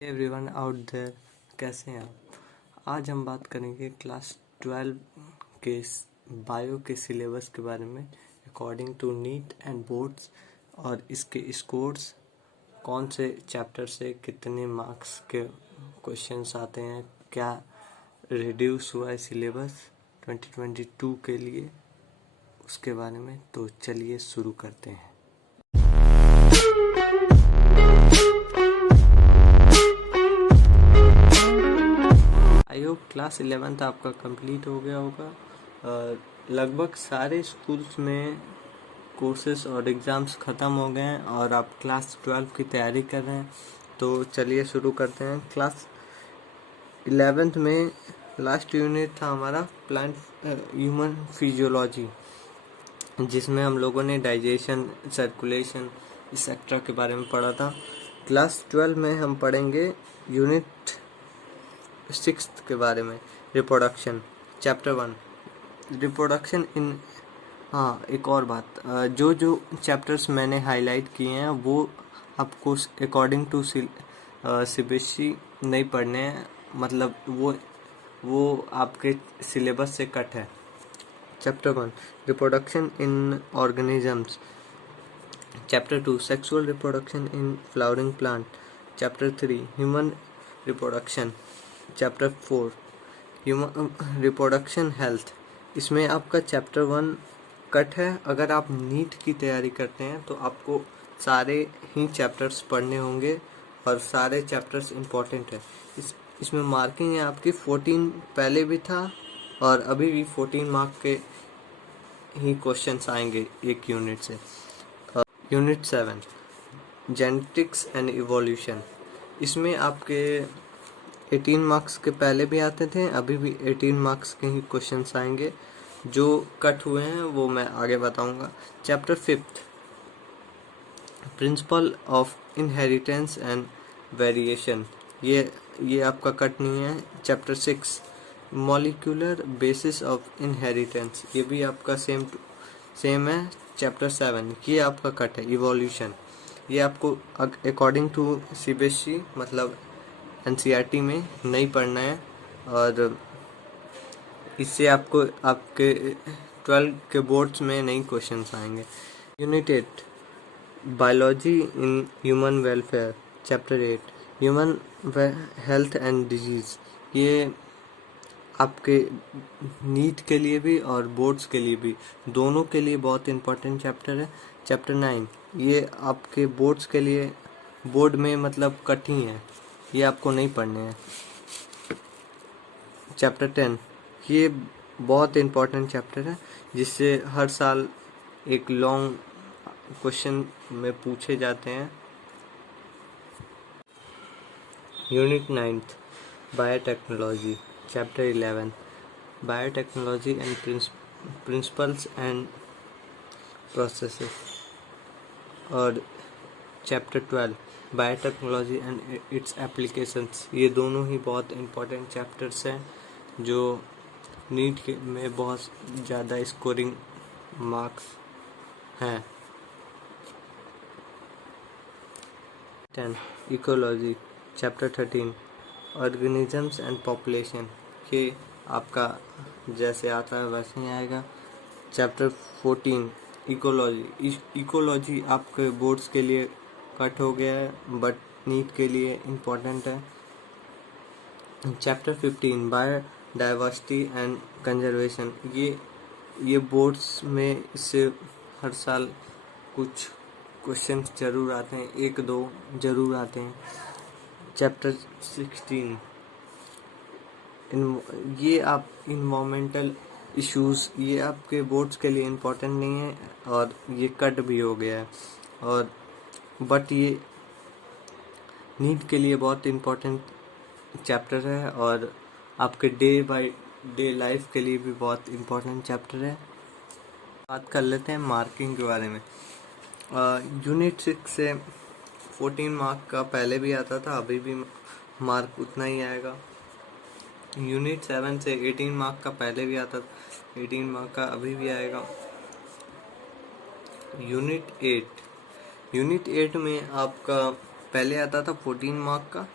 Everyone out there, कैसे हैं आप। आज हम बात करेंगे क्लास 12 के बायो के सिलेबस के बारे में according to NEET and boards, और इसके स्कोर्स, कौन से चैप्टर से कितने मार्क्स के क्वेश्चंस आते हैं, क्या रिड्यूस हुआ है सिलेबस 2022 के लिए, उसके बारे में। तो चलिए शुरू करते हैं। आई होप क्लास 11th आपका कंप्लीट हो गया होगा। लगभग सारे स्कूल्स में कोर्सेज और एग्ज़ाम्स ख़त्म हो गए हैं और आप क्लास 12 की तैयारी कर रहे हैं। तो चलिए शुरू करते हैं। क्लास 11th में लास्ट यूनिट था हमारा प्लांट ह्यूमन फिजियोलॉजी, जिसमें हम लोगों ने डाइजेशन, सर्कुलेशन एक्सेट्रा के बारे में पढ़ा था। क्लास 12 में हम पढ़ेंगे यूनिट 6 के बारे में, रिप्रोडक्शन, चैप्टर 1 रिप्रोडक्शन इन। हाँ, एक और बात, जो जो चैप्टर्स मैंने हाईलाइट किए हैं वो आपको अकॉर्डिंग टू सीबीएसई नहीं पढ़ने हैं, मतलब वो आपके सिलेबस से कट है। Chapter 1 reproduction in organisms, chapter 2 sexual reproduction in flowering plant, chapter 3 human reproduction, chapter 4 human reproduction health. इसमें आपका चैप्टर 1 कट है। अगर आप नीट की तैयारी करते हैं तो आपको सारे ही चैप्टर्स पढ़ने होंगे और सारे चैप्टर्स इम्पोर्टेंट है। इसमें मार्किंग है आपकी 14, पहले भी था और अभी भी 14 मार्क के ही क्वेश्चंस आएंगे एक यूनिट से। यूनिट 7 जेनेटिक्स एंड इवोल्यूशन, इसमें आपके 18 मार्क्स के पहले भी आते थे, अभी भी 18 मार्क्स के ही क्वेश्चंस आएंगे। जो कट हुए हैं वो मैं आगे बताऊंगा। Chapter 5 principle of inheritance and variation, ये आपका कट नहीं है। Chapter 6 molecular basis of inheritance, ये भी आपका सेम है। चैप्टर 7 ये आपका कट है, इवोल्यूशन। ये आपको अकॉर्डिंग टू सीबीएसई मतलब एनसीईआरटी में नहीं पढ़ना है, और इससे आपको आपके 12 के बोर्ड्स में नई क्वेश्चंस आएंगे। Unit 8 biology in human welfare, chapter 8 human health and disease, ये आपके नीट के लिए भी और बोर्ड्स के लिए भी, दोनों के लिए बहुत इंपॉर्टेंट चैप्टर है। चैप्टर 9 ये आपके बोर्ड्स के लिए, बोर्ड में मतलब कठिन है, ये आपको नहीं पढ़ने हैं। चैप्टर 10 ये बहुत इंपॉर्टेंट चैप्टर है, जिससे हर साल एक लॉन्ग क्वेश्चन में पूछे जाते हैं। Unit 9 biotechnology, chapter 11 biotechnology and principles and processes, और chapter 12 biotechnology and its applications. ये दोनों ही बहुत इंपॉर्टेंट चैप्टर्स हैं जो नीट के में बहुत ज़्यादा स्कोरिंग मार्क्स हैं। 10 ecology, chapter 13 organisms and population, ये आपका जैसे आता है वैसे ही आएगा। चैप्टर 14 इकोलॉजी आपके बोर्ड्स के लिए कट हो गया है, बट नीट के लिए इम्पोर्टेंट है। चैप्टर 15 बायोडाइवर्सिटी एंड कंजर्वेशन, ये बोर्ड्स में इससे हर साल कुछ क्वेश्चन जरूर आते हैं, 1-2 जरूर आते हैं। चैप्टर 16 ये आप इन्वायरमेंटल इश्यूज, ये आपके बोर्ड्स के लिए इम्पोर्टेंट नहीं है और ये कट भी हो गया है, और बट ये नीट के लिए बहुत इम्पोर्टेंट चैप्टर है और आपके डे बाय डे लाइफ के लिए भी बहुत इम्पोर्टेंट चैप्टर है। बात कर लेते हैं मार्किंग के बारे में। यूनिट 6 से 14 मार्क का पहले भी आता था, अभी भी मार्क उतना ही आएगा। यूनिट 7 से 18 मार्क का पहले भी आता था, 18 मार्क का अभी भी आएगा। यूनिट 8 में आपका पहले आता था 14 मार्क का,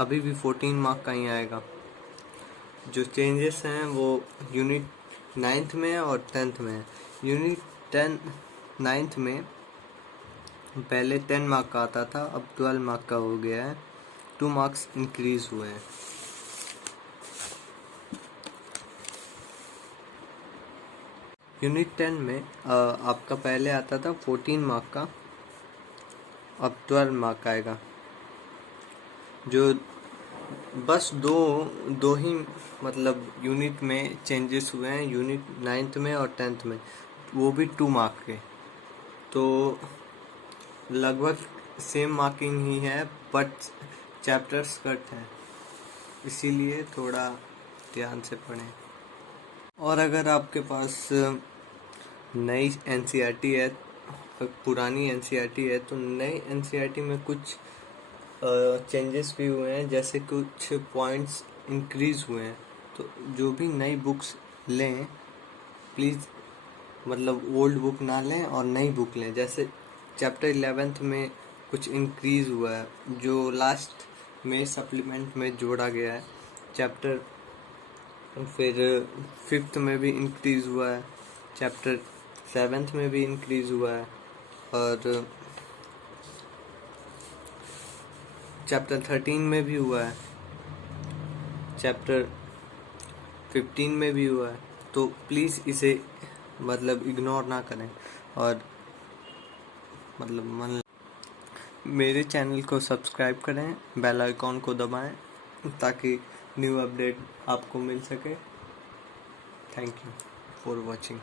अभी भी 14 मार्क का ही आएगा। जो चेंजेस हैं वो यूनिट 9th में है और 10th में है। यूनिट 9th में पहले 10 मार्क का आता था, अब 12 मार्क का हो गया है। 2 मार्क्स इंक्रीज हुए हैं। यूनिट 10 में आपका पहले आता था 14 मार्क का, अब 12 मार्क का आएगा। जो बस दो ही मतलब यूनिट में चेंजेस हुए हैं, यूनिट 9th में और 10th में, वो भी 2 मार्क के। तो लगभग सेम मार्किंग ही है, बट चैप्टर्स कट हैं, इसीलिए थोड़ा ध्यान से पढ़ें। और अगर आपके पास नई एनसीईआरटी है, पुरानी एनसीईआरटी है, तो नई एनसीईआरटी में कुछ चेंजेस भी हुए हैं, जैसे कुछ पॉइंट्स इंक्रीज हुए हैं। तो जो भी नई बुक्स लें, प्लीज़ मतलब ओल्ड बुक ना लें और नई बुक लें। जैसे चैप्टर 11th में कुछ इंक्रीज हुआ है, जो लास्ट में सप्लीमेंट में जोड़ा गया है। चैप्टर फिर 5th में भी इंक्रीज हुआ है, चैप्टर 7th में भी इंक्रीज हुआ है, और चैप्टर 13 में भी हुआ है, चैप्टर 15 में भी हुआ है। तो प्लीज़ इसे मतलब इग्नोर ना करें और मतलब मेरे चैनल को सब्सक्राइब करें, बेल आइकॉन को दबाएं ताकि न्यू अपडेट आपको मिल सके। Thank you for watching.